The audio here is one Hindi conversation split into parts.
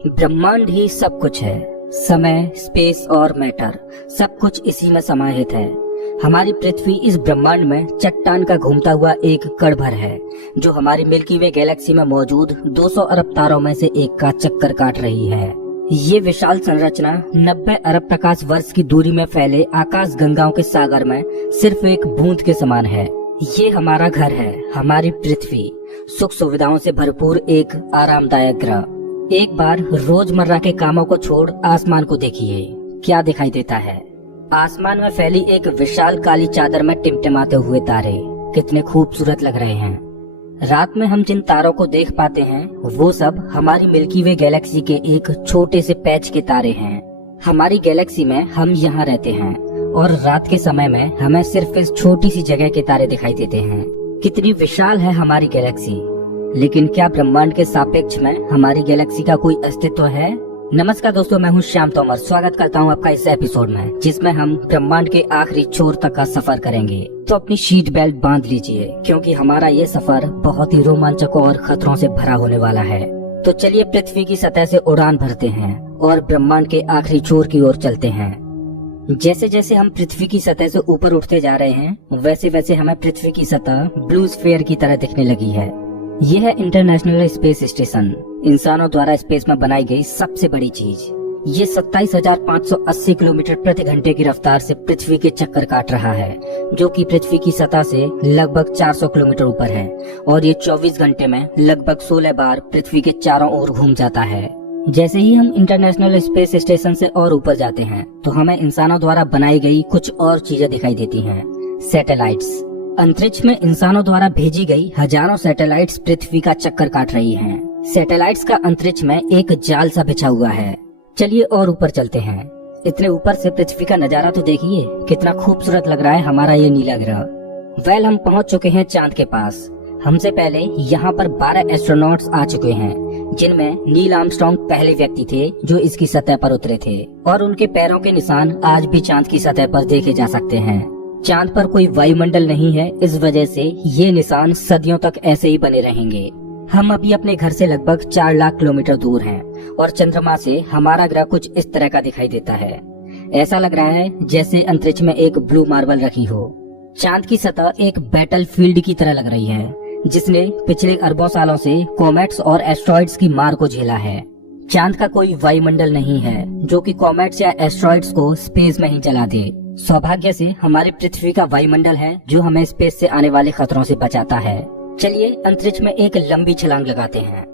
ब्रह्मांड ही सब कुछ है। समय, स्पेस और मैटर सब कुछ इसी में समाहित है। हमारी पृथ्वी इस ब्रह्मांड में चट्टान का घूमता हुआ एक कण भर है, जो हमारी मिल्की वे गैलेक्सी में मौजूद 200 अरब तारों में से एक का चक्कर काट रही है। ये विशाल संरचना 90 अरब प्रकाश वर्ष की दूरी में फैले आकाश गंगाओं के सागर में सिर्फ एक बूंद के समान है। ये हमारा घर है, हमारी पृथ्वी, सुख सुविधाओं से भरपूर एक आरामदायक ग्रह। एक बार रोजमर्रा के कामों को छोड़ आसमान को देखिए, क्या दिखाई देता है। आसमान में फैली एक विशाल काली चादर में टिमटिमाते हुए तारे कितने खूबसूरत लग रहे हैं। रात में हम जिन तारों को देख पाते हैं वो सब हमारी मिल्की वे गैलेक्सी के एक छोटे से पैच के तारे हैं। हमारी गैलेक्सी में हम यहाँ रहते हैं और रात के समय में हमें सिर्फ इस छोटी सी जगह के तारे दिखाई देते हैं। कितनी विशाल है हमारी गैलेक्सी, लेकिन क्या ब्रह्मांड के सापेक्ष में हमारी गैलेक्सी का कोई अस्तित्व है? नमस्कार दोस्तों, मैं हूं श्याम तोमर। स्वागत करता हूं आपका इस एपिसोड में, जिसमें हम ब्रह्मांड के आखिरी छोर तक का सफर करेंगे। तो अपनी सीट बेल्ट बांध लीजिए, क्योंकि हमारा ये सफर बहुत ही रोमांचक और खतरों से भरा होने वाला है। तो चलिए पृथ्वी की सतह से उड़ान भरते हैं और ब्रह्मांड के आखिरी छोर की ओर चलते हैं। जैसे जैसे हम पृथ्वी की सतह से ऊपर उठते जा रहे हैं, वैसे वैसे हमें पृथ्वी की सतह ब्लू स्फीयर की तरह दिखने लगी है। यह है इंटरनेशनल स्पेस स्टेशन, इंसानों द्वारा स्पेस में बनाई गई सबसे बड़ी चीज। ये 27,580 किलोमीटर प्रति घंटे की रफ्तार से पृथ्वी के चक्कर काट रहा है, जो कि पृथ्वी की सतह से लगभग 400 किलोमीटर ऊपर है। और ये 24 घंटे में लगभग 16 बार पृथ्वी के चारों ओर घूम जाता है। जैसे ही हम इंटरनेशनल स्पेस स्टेशन से और ऊपर जाते हैं, तो हमें इंसानों द्वारा बनाई गई कुछ और चीजें दिखाई देती हैं। सैटेलाइट्स। अंतरिक्ष में इंसानों द्वारा भेजी गई हजारों सैटेलाइट्स पृथ्वी का चक्कर काट रही हैं। सैटेलाइट्स का अंतरिक्ष में एक जाल सा बिछा हुआ है। चलिए और ऊपर चलते हैं। इतने ऊपर से पृथ्वी का नजारा तो देखिए, कितना खूबसूरत लग रहा है हमारा ये नीला ग्रह। हम पहुंच चुके हैं चांद के पास। हमसे पहले यहाँ पर 12 एस्ट्रोनॉट्स आ चुके हैं, जिनमें नील आर्मस्ट्रांग पहले व्यक्ति थे जो इसकी सतह पर उतरे थे, और उनके पैरों के निशान आज भी चांद की सतह पर देखे जा सकते हैं। चांद पर कोई वायुमंडल नहीं है, इस वजह से ये निशान सदियों तक ऐसे ही बने रहेंगे। हम अभी अपने घर से लगभग 4 लाख किलोमीटर दूर हैं और चंद्रमा से हमारा ग्रह कुछ इस तरह का दिखाई देता है। ऐसा लग रहा है जैसे अंतरिक्ष में एक ब्लू मार्बल रखी हो। चांद की सतह एक बैटल फील्ड की तरह लग रही है, जिसने पिछले अरबों सालों से कॉमेट्स और एस्ट्रॉइड्स की मार को झेला है। चांद का कोई वायुमंडल नहीं है जो कि कॉमेट्स या एस्ट्रॉइड्स को स्पेस में ही जला दे। सौभाग्य से हमारी पृथ्वी का वायुमंडल है जो हमें स्पेस से आने वाले खतरों से बचाता है। चलिए अंतरिक्ष में एक लंबी छलांग लगाते हैं।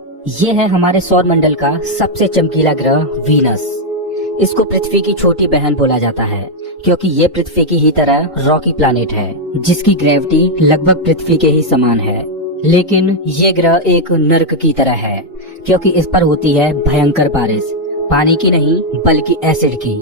ये है हमारे सौर मंडल का सबसे चमकीला ग्रह वीनस। इसको पृथ्वी की छोटी बहन बोला जाता है, क्योंकि ये पृथ्वी की ही तरह रॉकी प्लैनेट है, जिसकी ग्रेविटी लगभग पृथ्वी के ही समान है। लेकिन ये ग्रह एक नर्क की तरह है, क्योंकि इस पर होती है भयंकर बारिश, पानी की नहीं बल्कि एसिड की।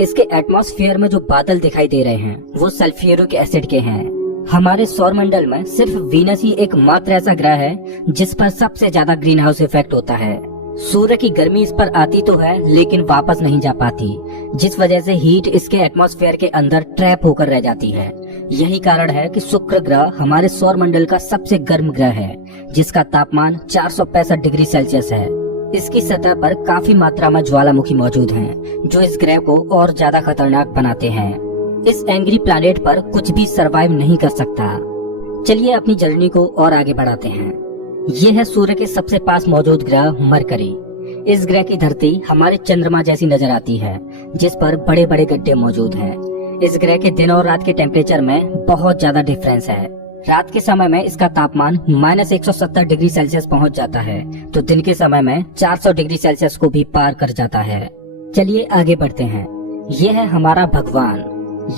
इसके एटमॉस्फेयर में जो बादल दिखाई दे रहे हैं वो सल्फ्यूरिक एसिड के हैं। हमारे सौर मंडल में सिर्फ वीनस ही एकमात्र ऐसा ग्रह है जिस पर सबसे ज्यादा ग्रीन हाउस इफेक्ट होता है। सूर्य की गर्मी इस पर आती तो है, लेकिन वापस नहीं जा पाती, जिस वजह से हीट इसके एटमॉस्फेयर के अंदर ट्रैप होकर रह जाती है। यही कारण है कि शुक्र ग्रह हमारे सौर मंडल का सबसे गर्म ग्रह है, जिसका तापमान 465 डिग्री सेल्सियस है। इसकी सतह पर काफी मात्रा में ज्वालामुखी मौजूद हैं, जो इस ग्रह को और ज्यादा खतरनाक बनाते हैं। इस एंग्री प्लैनेट पर कुछ भी सरवाइव नहीं कर सकता। चलिए अपनी जर्नी को और आगे बढ़ाते हैं। ये है सूर्य के सबसे पास मौजूद ग्रह मरकरी। इस ग्रह की धरती हमारे चंद्रमा जैसी नजर आती है, जिस पर बड़े बड़े गड्ढे मौजूद हैं। इस ग्रह के दिन और रात के टेम्परेचर में बहुत ज्यादा डिफरेंस है। रात के समय में इसका तापमान -170 डिग्री सेल्सियस पहुंच जाता है, तो दिन के समय में 400 डिग्री सेल्सियस को भी पार कर जाता है। चलिए आगे बढ़ते हैं। ये है हमारा भगवान।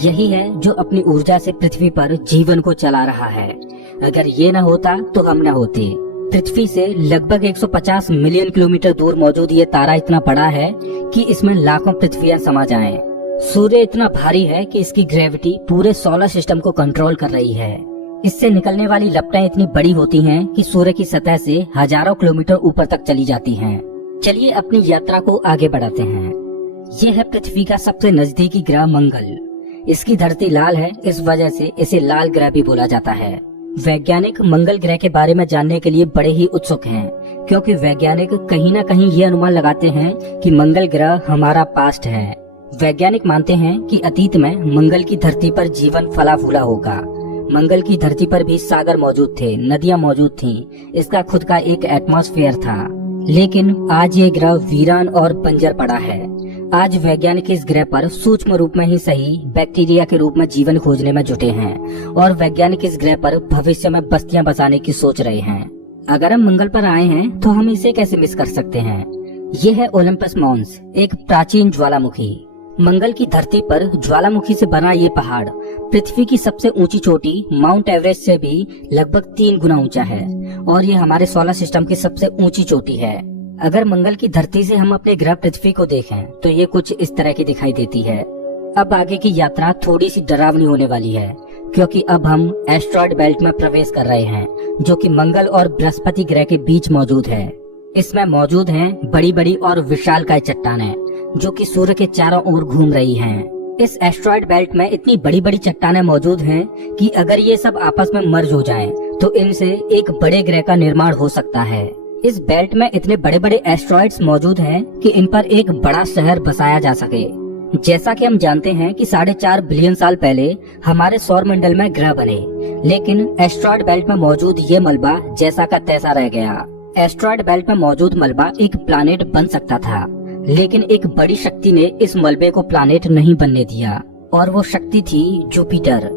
यही है जो अपनी ऊर्जा से पृथ्वी पर जीवन को चला रहा है। अगर ये न होता तो हम न होते। पृथ्वी से लगभग 150 मिलियन किलोमीटर दूर मौजूद ये तारा इतना बड़ा है कि इसमें लाखों पृथ्वियां समा जाएं। सूर्य इतना भारी है कि इसकी ग्रेविटी पूरे सोलर सिस्टम को कंट्रोल कर रही है। इससे निकलने वाली लपटें इतनी बड़ी होती हैं कि सूर्य की सतह से हजारों किलोमीटर ऊपर तक चली जाती हैं। चलिए अपनी यात्रा को आगे बढ़ाते हैं। यह है पृथ्वी का सबसे नजदीकी ग्रह मंगल। इसकी धरती लाल है, इस वजह से इसे लाल ग्रह भी बोला जाता है। वैज्ञानिक मंगल ग्रह के बारे में जानने के लिए बड़े ही उत्सुक हैं, क्योंकि वैज्ञानिक कहीं ना कहीं ये अनुमान लगाते हैं कि मंगल ग्रह हमारा पास्ट है। वैज्ञानिक मानते हैं कि अतीत में मंगल की धरती पर जीवन फला फूला होगा। मंगल की धरती पर भी सागर मौजूद थे, नदियां मौजूद थीं, इसका खुद का एक एटमॉस्फेयर था। लेकिन आज ये ग्रह वीरान और बंजर पड़ा है। आज वैज्ञानिक इस ग्रह पर सूक्ष्म रूप में ही सही बैक्टीरिया के रूप में जीवन खोजने में जुटे हैं और वैज्ञानिक इस ग्रह पर भविष्य में बस्तियां बसाने की सोच रहे हैं। अगर हम मंगल पर आए हैं तो हम इसे कैसे मिस कर सकते हैं। ये है ओलंपस मॉन्स, एक प्राचीन ज्वालामुखी। मंगल की धरती पर ज्वालामुखी से बना ये पहाड़ पृथ्वी की सबसे ऊंची चोटी माउंट एवरेस्ट से भी लगभग 3 गुना ऊंचा है और ये हमारे सोलर सिस्टम की सबसे ऊंची चोटी है। अगर मंगल की धरती से हम अपने ग्रह पृथ्वी को देखें तो ये कुछ इस तरह की दिखाई देती है। अब आगे की यात्रा थोड़ी सी डरावनी होने वाली है, क्योंकि अब हम एस्ट्रॉयड बेल्ट में प्रवेश कर रहे हैं, जो कि मंगल और बृहस्पति ग्रह के बीच मौजूद है। इसमें मौजूद हैं बड़ी बड़ी और विशालकाय चट्टानें, जो कि सूर्य के चारों ओर घूम रही हैं। इस एस्ट्रॉयड बेल्ट में इतनी बड़ी बड़ी चट्टानें मौजूद हैं कि अगर ये सब आपस में मर्ज हो जाएं, तो इनसे एक बड़े ग्रह का निर्माण हो सकता है। इस बेल्ट में इतने बड़े बड़े एस्ट्रॉयड्स मौजूद हैं कि इन पर एक बड़ा शहर बसाया जा सके। जैसा कि हम जानते हैं कि 4.5 बिलियन साल पहले हमारे सौर मंडल में ग्रह बने, लेकिन एस्ट्रॉयड बेल्ट में मौजूद ये मलबा जैसा का तैसा रह गया। एस्ट्रॉयड बेल्ट में मौजूद मलबा एक प्लैनेट बन सकता था, लेकिन एक बड़ी शक्ति ने इस मलबे को प्लैनेट नहीं बनने दिया और वो शक्ति थी जुपिटर।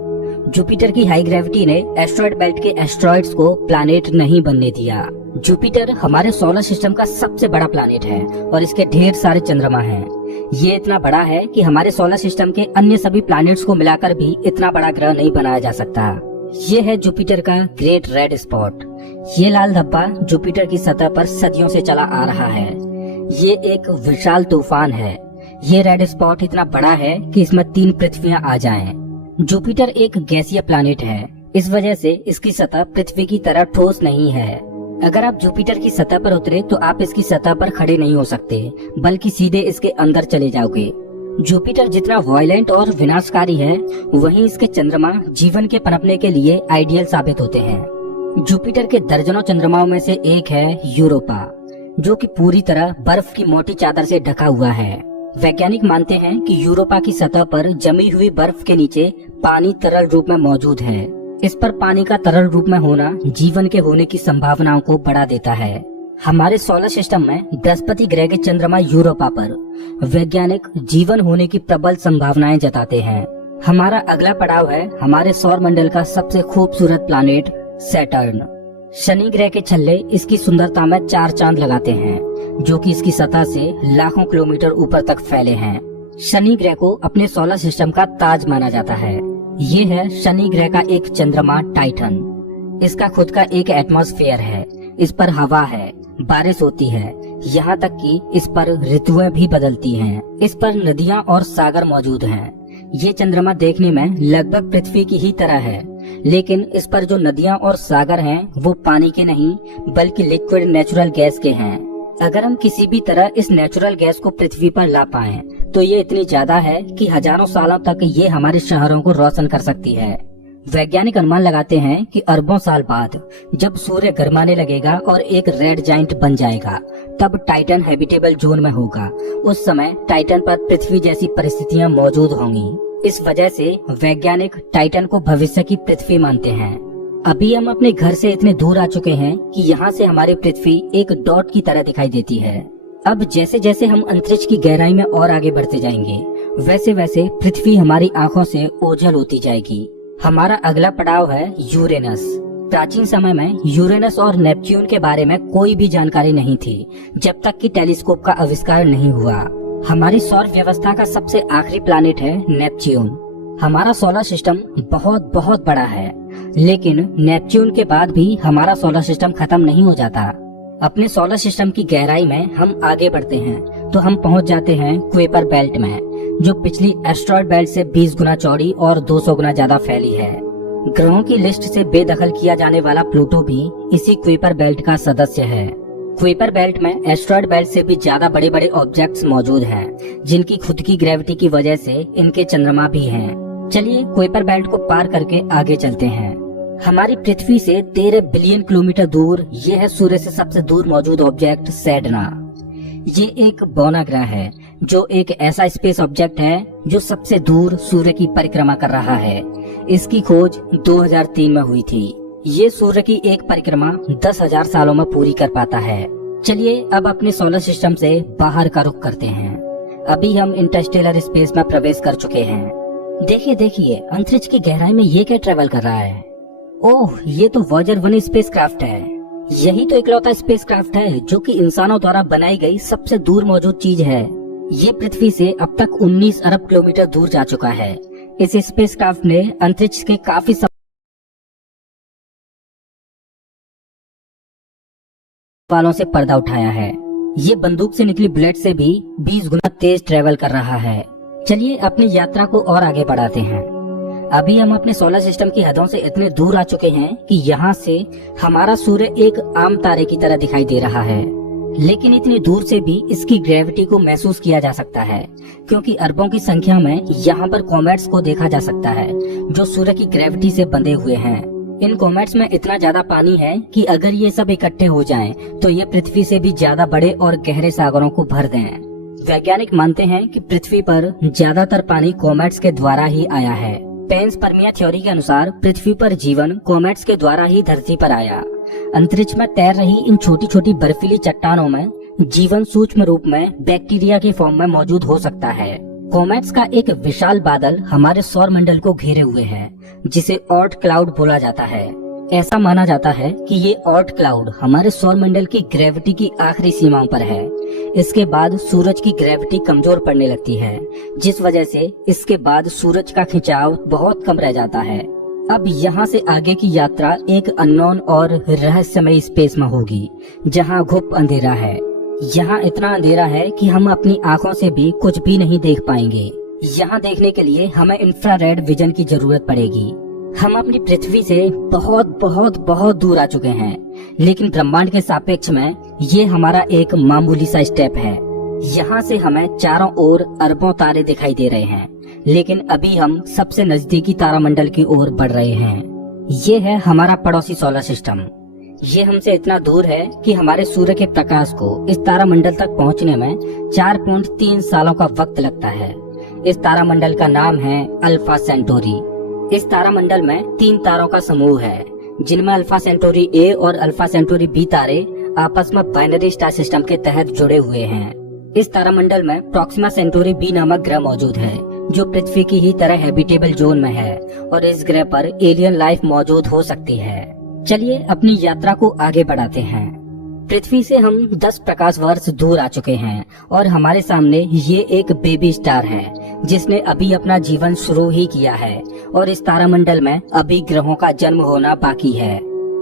जुपिटर की हाई ग्रेविटी ने एस्ट्रॉयड बेल्ट के एस्ट्रॉयड्स को प्लैनेट नहीं बनने दिया। जुपिटर हमारे सोलर सिस्टम का सबसे बड़ा प्लैनेट है और इसके ढेर सारे चंद्रमा हैं। ये इतना बड़ा है कि हमारे सोलर सिस्टम के अन्य सभी प्लैनेट्स को मिलाकर भी इतना बड़ा ग्रह नहीं बनाया जा सकता। ये है जुपिटर का ग्रेट रेड स्पॉट। ये लाल धब्बा जुपिटर की सतह पर सदियों से चला आ रहा है। ये एक विशाल तूफान है। ये रेड स्पॉट इतना बड़ा है कि इसमें 3 पृथ्वियां आ जाएं। जुपिटर एक गैसीय प्लैनेट है, इस वजह से इसकी सतह पृथ्वी की तरह ठोस नहीं है। अगर आप जुपिटर की सतह पर उतरे तो आप इसकी सतह पर खड़े नहीं हो सकते, बल्कि सीधे इसके अंदर चले जाओगे। जुपिटर जितना वायलेंट और विनाशकारी है, वहीं इसके चंद्रमा जीवन के पनपने के लिए आइडियल साबित होते हैं। जुपिटर के दर्जनों चंद्रमाओं में से एक है यूरोपा, जो कि पूरी तरह बर्फ की मोटी चादर से ढका हुआ है। वैज्ञानिक मानते हैं कि यूरोपा की सतह पर जमी हुई बर्फ के नीचे पानी तरल रूप में मौजूद है। इस पर पानी का तरल रूप में होना जीवन के होने की संभावनाओं को बढ़ा देता है। हमारे सोलर सिस्टम में बृहस्पति ग्रह के चंद्रमा यूरोपा पर वैज्ञानिक जीवन होने की प्रबल संभावनाएं जताते हैं। हमारा अगला पड़ाव है हमारे सौर मंडल का सबसे खूबसूरत प्लैनेट सैटर्न। शनि ग्रह के छल्ले इसकी सुंदरता में 4 चांद लगाते हैं, जो कि इसकी सतह से लाखों किलोमीटर ऊपर तक फैले हैं। शनि ग्रह को अपने सोलर सिस्टम का ताज माना जाता है। ये है शनि ग्रह का एक चंद्रमा टाइटन। इसका खुद का एक एटमॉस्फेयर है, इस पर हवा है, बारिश होती है, यहाँ तक कि इस पर ऋतुएं भी बदलती हैं। इस पर नदियाँ और सागर मौजूद हैं। ये चंद्रमा देखने में लगभग पृथ्वी की ही तरह है, लेकिन इस पर जो नदियाँ और सागर हैं वो पानी के नहीं बल्कि लिक्विड नेचुरल गैस के हैं। अगर हम किसी भी तरह इस नेचुरल गैस को पृथ्वी पर ला पाएं, तो ये इतनी ज्यादा है कि हजारों सालों तक ये हमारे शहरों को रोशन कर सकती है। वैज्ञानिक अनुमान लगाते हैं कि अरबों साल बाद जब सूर्य गर्माने लगेगा और एक रेड जाइंट बन जाएगा, तब टाइटन हैबिटेबल जोन में होगा। उस समय टाइटन पर पृथ्वी जैसी परिस्थितियां मौजूद होंगी। इस वजह से वैज्ञानिक टाइटन को भविष्य की पृथ्वी मानते हैं। अभी हम अपने घर से इतने दूर आ चुके हैं कि यहाँ से हमारी पृथ्वी एक डॉट की तरह दिखाई देती है। अब जैसे जैसे हम अंतरिक्ष की गहराई में और आगे बढ़ते जाएंगे, वैसे वैसे पृथ्वी हमारी आंखों से ओझल होती जाएगी। हमारा अगला पड़ाव है यूरेनस। प्राचीन समय में यूरेनस और नेपच्यून के बारे में कोई भी जानकारी नहीं थी, जब तक कि टेलीस्कोप का आविष्कार नहीं हुआ। हमारी सौर व्यवस्था का सबसे आखिरी प्लैनेट है नेपच्यून। हमारा सोलर सिस्टम बहुत बहुत बड़ा है, लेकिन नेपच्यून के बाद भी हमारा सोलर सिस्टम खत्म नहीं हो जाता। अपने सोलर सिस्टम की गहराई में हम आगे बढ़ते हैं तो हम पहुंच जाते हैं कुइपर बेल्ट में, जो पिछली एस्ट्रॉयड बेल्ट से 20 गुना चौड़ी और 200 गुना ज्यादा फैली है। ग्रहों की लिस्ट से बेदखल किया जाने वाला प्लूटो भी इसी कुइपर बेल्ट का सदस्य है। कुइपर बेल्ट में एस्ट्रॉयड बेल्ट से भी ज्यादा बड़े बड़े ऑब्जेक्ट्स मौजूद हैं, जिनकी खुद की ग्रेविटी की वजह से इनके चंद्रमा भी हैं। चलिए कुइपर बेल्ट को पार करके आगे चलते हैं। हमारी पृथ्वी से 13 बिलियन किलोमीटर दूर ये है सूर्य से सबसे दूर मौजूद ऑब्जेक्ट सेडना। ये एक बौना ग्रह है जो एक ऐसा स्पेस ऑब्जेक्ट है जो सबसे दूर सूर्य की परिक्रमा कर रहा है। इसकी खोज 2003 में हुई थी। ये सूर्य की एक परिक्रमा 10,000 सालों में पूरी कर पाता है। चलिए अब अपने सोलर सिस्टम से बाहर का रुख करते हैं। अभी हम इंटरस्टेलर स्पेस में प्रवेश कर चुके हैं। देखिए देखिए, अंतरिक्ष की गहराई में ये क्या ट्रेवल कर रहा है। ओह, ये तो वॉयेजर 1 स्पेसक्राफ्ट है। यही तो इकलौता स्पेसक्राफ्ट है जो कि इंसानों द्वारा बनाई गई सबसे दूर मौजूद चीज है। ये पृथ्वी से अब तक 19 अरब किलोमीटर दूर जा चुका है। इस स्पेसक्राफ्ट ने अंतरिक्ष के काफी सवालों से पर्दा उठाया है। ये बंदूक से निकली बुलेट से भी 20 गुना तेज ट्रेवल कर रहा है। चलिए अपनी यात्रा को और आगे बढ़ाते हैं। अभी हम अपने सोलर सिस्टम की हदों से इतने दूर आ चुके हैं कि यहाँ से हमारा सूर्य एक आम तारे की तरह दिखाई दे रहा है, लेकिन इतनी दूर से भी इसकी ग्रेविटी को महसूस किया जा सकता है, क्योंकि अरबों की संख्या में यहाँ पर कॉमेट्स को देखा जा सकता है जो सूर्य की ग्रेविटी से बंधे हुए हैं। इन कॉमेट्स में इतना ज्यादा पानी है कि अगर ये सब इकट्ठे हो जाएं, तो ये पृथ्वी से भी ज्यादा बड़े और गहरे सागरों को भर दें। वैज्ञानिक मानते हैं कि पृथ्वी पर ज्यादातर पानी कॉमेट्स के द्वारा ही आया है। पेंसपर्मिया थ्योरी के अनुसार पृथ्वी पर जीवन कॉमेट्स के द्वारा ही धरती पर आया। अंतरिक्ष में तैर रही इन छोटी छोटी बर्फीली चट्टानों में जीवन सूक्ष्म रूप में बैक्टीरिया के फॉर्म में मौजूद हो सकता है। कॉमेट्स का एक विशाल बादल हमारे सौर मंडल को घेरे हुए है, जिसे ऑर्ट क्लाउड बोला जाता है। ऐसा माना जाता है कि ये ऑर्ट क्लाउड हमारे सौर मंडल की ग्रेविटी की आखिरी सीमाओं पर है। इसके बाद सूरज की ग्रेविटी कमजोर पड़ने लगती है, जिस वजह से इसके बाद सूरज का खिंचाव बहुत कम रह जाता है। अब यहाँ से आगे की यात्रा एक अननोन और रहस्यमय स्पेस में होगी, जहाँ घुप अंधेरा है। यहाँ इतना अंधेरा है कि हम अपनी आँखों से भी कुछ भी नहीं देख पाएंगे। यहाँ देखने के लिए हमें इंफ्रारेड विजन की जरूरत पड़ेगी। हम अपनी पृथ्वी से बहुत बहुत बहुत दूर आ चुके हैं, लेकिन ब्रह्मांड के सापेक्ष में ये हमारा एक मामूली सा स्टेप है। यहाँ से हमें चारों ओर अरबों तारे दिखाई दे रहे हैं, लेकिन अभी हम सबसे नजदीकी तारामंडल की ओर बढ़ रहे हैं। ये है हमारा पड़ोसी सोलर सिस्टम। ये हमसे इतना दूर है कि हमारे सूर्य के प्रकाश को इस तारामंडल तक पहुँचने में 4.3 सालों का वक्त लगता है। इस तारामंडल का नाम है अल्फा सेंटोरी। इस तारामंडल में 3 तारों का समूह है, जिनमें अल्फा सेंटोरी ए और अल्फा सेंटोरी बी तारे आपस में बाइनरी स्टार सिस्टम के तहत जुड़े हुए हैं। इस तारामंडल में प्रॉक्सिमा सेंटोरी बी नामक ग्रह मौजूद है, जो पृथ्वी की ही तरह हैबिटेबल जोन में है और इस ग्रह पर एलियन लाइफ मौजूद हो सकती है। चलिए अपनी यात्रा को आगे बढ़ाते हैं। पृथ्वी से हम 10 प्रकाश वर्ष दूर आ चुके हैं और हमारे सामने ये एक बेबी स्टार है, जिसने अभी अपना जीवन शुरू ही किया है और इस तारामंडल में अभी ग्रहों का जन्म होना बाकी है।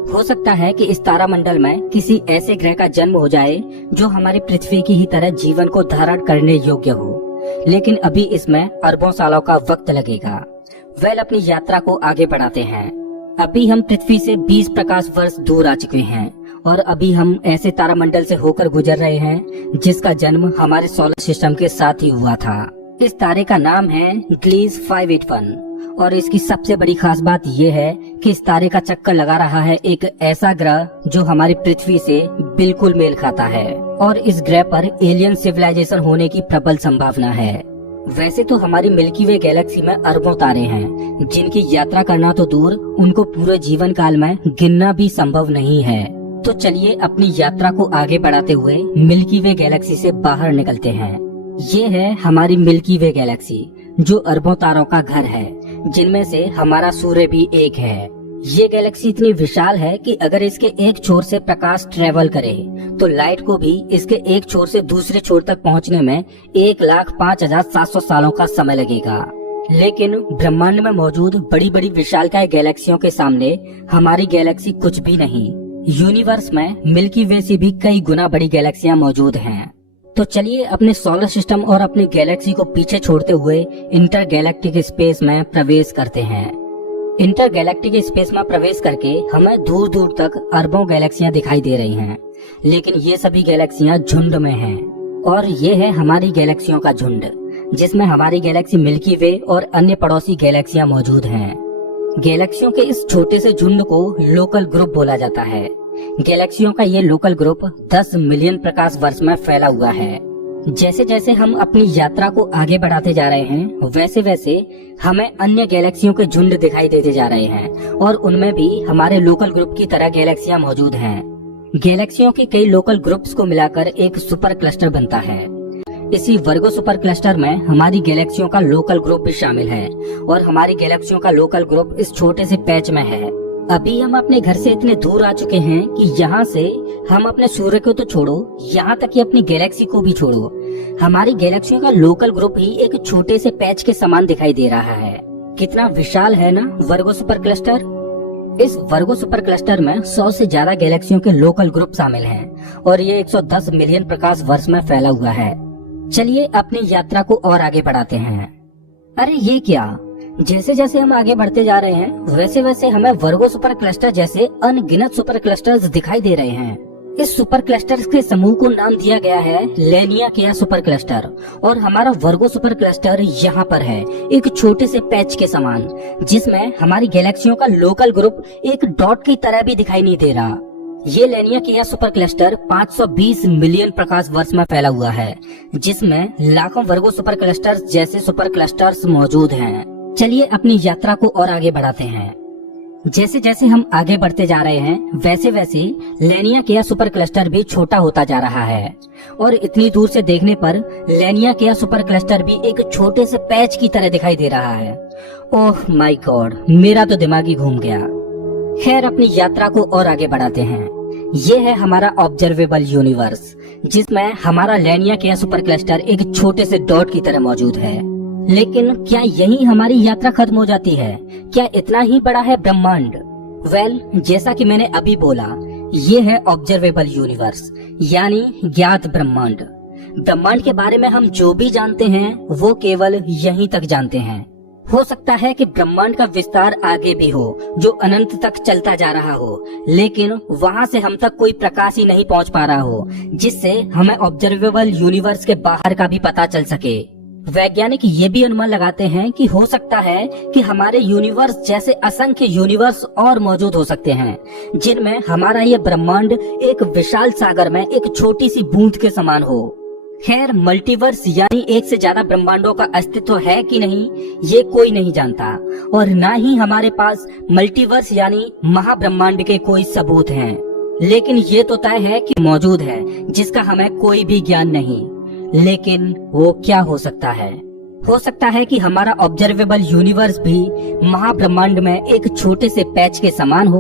हो सकता है कि इस तारामंडल में किसी ऐसे ग्रह का जन्म हो जाए जो हमारी पृथ्वी की ही तरह जीवन को धारण करने योग्य हो, लेकिन अभी इसमें अरबों सालों का वक्त लगेगा। अपनी यात्रा को आगे बढ़ाते हैं। अभी हम पृथ्वी से 20 प्रकाश वर्ष दूर आ चुके हैं और अभी हम ऐसे तारामंडल से होकर गुजर रहे हैं जिसका जन्म हमारे सोलर सिस्टम के साथ ही हुआ था। इस तारे का नाम है ग्लीज 581 और इसकी सबसे बड़ी खास बात यह है कि इस तारे का चक्कर लगा रहा है एक ऐसा ग्रह जो हमारी पृथ्वी से बिल्कुल मेल खाता है और इस ग्रह पर एलियन सिविलाइजेशन होने की प्रबल संभावना है। वैसे तो हमारी मिल्की वे गैलेक्सी में अरबों तारे हैं, जिनकी यात्रा करना तो दूर, उनको पूरे जीवन काल में गिनना भी संभव नहीं है। तो चलिए अपनी यात्रा को आगे बढ़ाते हुए मिल्की वे गैलेक्सी से बाहर निकलते हैं। ये है हमारी मिल्की वे गैलेक्सी, जो अरबों तारों का घर है, जिनमें से हमारा सूर्य भी एक है। ये गैलेक्सी इतनी विशाल है कि अगर इसके एक छोर से प्रकाश ट्रेवल करे तो लाइट को भी इसके एक छोर से दूसरे छोर तक पहुंचने में 1,05,700 सालों का समय लगेगा। लेकिन ब्रह्मांड में मौजूद बड़ी बड़ी विशालकाय गैलेक्सियों के सामने हमारी गैलेक्सी कुछ भी नहीं। यूनिवर्स में मिल्की वे से भी कई गुना बड़ी गैलेक्सियां मौजूद हैं। तो चलिए अपने सोलर सिस्टम और अपनी गैलेक्सी को पीछे छोड़ते हुए इंटर गैलेक्टिक स्पेस में प्रवेश करते हैं। इंटर गैलेक्टिक स्पेस में प्रवेश करके हमें दूर दूर तक अरबों गैलेक्सियां दिखाई दे रही हैं, लेकिन ये सभी गैलेक्सियां झुंड में हैं और ये है हमारी गैलेक्सियों का झुंड, जिसमें हमारी गैलेक्सी मिल्की वे और अन्य पड़ोसी गैलेक्सियां मौजूद हैं। गैलेक्सियों के इस छोटे से झुंड को लोकल ग्रुप बोला जाता है। गैलेक्सियों का ये लोकल ग्रुप 10 मिलियन प्रकाश वर्ष में फैला हुआ है। जैसे जैसे हम अपनी यात्रा को आगे बढ़ाते जा रहे हैं, वैसे वैसे हमें अन्य गैलेक्सियों के झुंड दिखाई देते जा रहे हैं और उनमें भी हमारे लोकल ग्रुप की तरह गैलेक्सियां मौजूद हैं। गैलेक्सियों के कई लोकल ग्रुप्स को मिलाकर एक सुपर क्लस्टर बनता है। इसी वर्गो सुपर क्लस्टर में हमारी गैलेक्सियों का लोकल ग्रुप भी शामिल है और हमारी गैलेक्सियों का लोकल ग्रुप इस छोटे से पैच में है। अभी हम अपने घर से इतने दूर आ चुके हैं कि यहाँ से हम अपने सूर्य को तो छोड़ो, यहाँ तक कि अपनी गैलेक्सी को भी छोड़ो, हमारी गैलेक्सियों का लोकल ग्रुप ही एक छोटे से पैच के समान दिखाई दे रहा है। कितना विशाल है ना वर्गो सुपर क्लस्टर। इस वर्गो सुपर क्लस्टर में 100 से ज्यादा गैलेक्सियों के लोकल ग्रुप शामिल हैं और ये 110 मिलियन प्रकाश वर्ष में फैला हुआ है। चलिए अपनी यात्रा को और आगे बढ़ाते हैं। अरे ये क्या, जैसे जैसे हम आगे बढ़ते जा रहे हैं वैसे वैसे हमें वर्गो सुपर क्लस्टर जैसे अनगिनत सुपर क्लस्टर्स दिखाई दे रहे हैं। इस सुपर क्लस्टर्स के समूह को नाम दिया गया है लेनियाकिया सुपर क्लस्टर और हमारा वर्गो सुपर क्लस्टर यहाँ पर है, एक छोटे से पैच के समान, जिसमें हमारी गैलेक्सियों का लोकल ग्रुप एक डॉट की तरह भी दिखाई नहीं दे रहा। ये लेनियाकिया सुपर क्लस्टर 520 मिलियन प्रकाश वर्ष में फैला हुआ है, जिसमें लाखों वर्गो सुपर क्लस्टर्स जैसे सुपर क्लस्टर्स मौजूद हैं। चलिए अपनी यात्रा को और आगे बढ़ाते हैं। जैसे जैसे हम आगे बढ़ते जा रहे हैं वैसे वैसे लेनियाकिया सुपर क्लस्टर भी छोटा होता जा रहा है और इतनी दूर से देखने पर लेनियाकिया सुपर क्लस्टर भी एक छोटे से पैच की तरह दिखाई दे रहा है। ओह माय गॉड, मेरा तो दिमाग ही घूम गया। खैर अपनी यात्रा को और आगे बढ़ाते हैं। ये है हमारा ऑब्जर्वेबल यूनिवर्स, जिसमें हमारा लेनियाकिया सुपर क्लस्टर एक छोटे से डॉट की तरह मौजूद है। लेकिन क्या यही हमारी यात्रा खत्म हो जाती है? क्या इतना ही बड़ा है ब्रह्मांड? जैसा कि मैंने अभी बोला, ये है ऑब्जर्वेबल यूनिवर्स यानी ज्ञात ब्रह्मांड। ब्रह्मांड के बारे में हम जो भी जानते हैं वो केवल यहीं तक जानते हैं। हो सकता है कि ब्रह्मांड का विस्तार आगे भी हो जो अनंत तक चलता जा रहा हो, लेकिन वहाँ से हम तक कोई प्रकाश ही नहीं पहुँच पा रहा हो जिससे हमें ऑब्जर्वेबल यूनिवर्स के बाहर का भी पता चल सके। वैज्ञानिक ये भी अनुमान लगाते हैं कि हो सकता है कि हमारे यूनिवर्स जैसे असंख्य यूनिवर्स और मौजूद हो सकते हैं, जिनमें हमारा ये ब्रह्मांड एक विशाल सागर में एक छोटी सी बूंद के समान हो। खैर मल्टीवर्स यानी एक से ज्यादा ब्रह्मांडों का अस्तित्व है कि नहीं ये कोई नहीं जानता और न ही हमारे पास मल्टीवर्स यानी महाब्रह्मांड के कोई सबूत हैं। लेकिन ये तो तय है कि मौजूद है, जिसका हमें कोई भी ज्ञान नहीं। लेकिन वो क्या हो सकता है? हो सकता है कि हमारा ऑब्जर्वेबल यूनिवर्स भी महाब्रह्मांड में एक छोटे से पैच के समान हो।